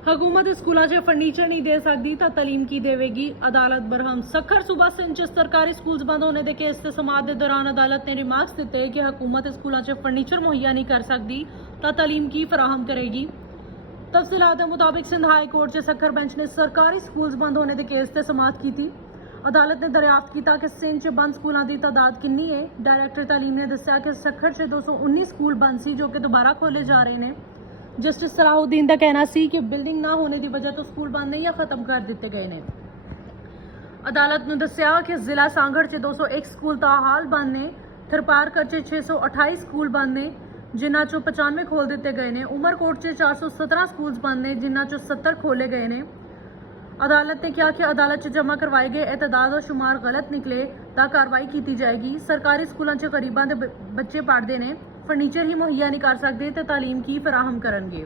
हुकूमत स्कूलों 'ਚ फर्नीचर नहीं दे सकती तो तलीम की देवेगी। अदालत बरहम। सखर सूबा सिंध 'ਚ सरकारी स्कूल बंद होने के केस से समात के दौरान अदालत ने रिमार्क्स दिते कि हुकूमत स्कूलों 'ਚ फर्नीचर मुहैया नहीं कर सकती तो तलीम की फराहम करेगी। तफसीलात के मुताबिक सिंध हाई कोर्ट 'ਚ सखर बेंच ने सरकारी स्कूल बंद होने के केस से समात की थी। अदालत ने दरियाफ्त किया कि सिंध 'ਚ बंद स्कूलों की तादाद कितनी है। डायरैक्टर तालीम ने दस्या कि सखर 'ਚ 219 स्कूल बंद सी जो कि दोबारा खोले जा रहे हैं। जस्टिस सलाहुद्दीन का कहना सी कि बिल्डिंग ना होने की वजह तो स्कूल बंद नहीं या खत्म कर दिए गए हैं। अदालत ने दस्या कि जिला सांगड़ 'ਚ 201 स्कूल ताहाल बंद ने। थरपारकर 'ਚ 628 स्कूल बंद ने जिन्हों 95 खोल दिए गए हैं। उमरकोट 'ਚ 417 स्कूल बंद ने जिन्हों 70 खोले गए हैं। अदालत ने कहा कि अदालत 'ਚ जमा करवाए गए एतदाद और शुमार गलत निकले तो कार्रवाई की जाएगी। सरकारी स्कूलों 'ਚ गरीबों के बच्चे पढ़ते हैं, फर्नीचर ही मुहैया नहीं कर सकते तो तालीम की फराहम करेंगे।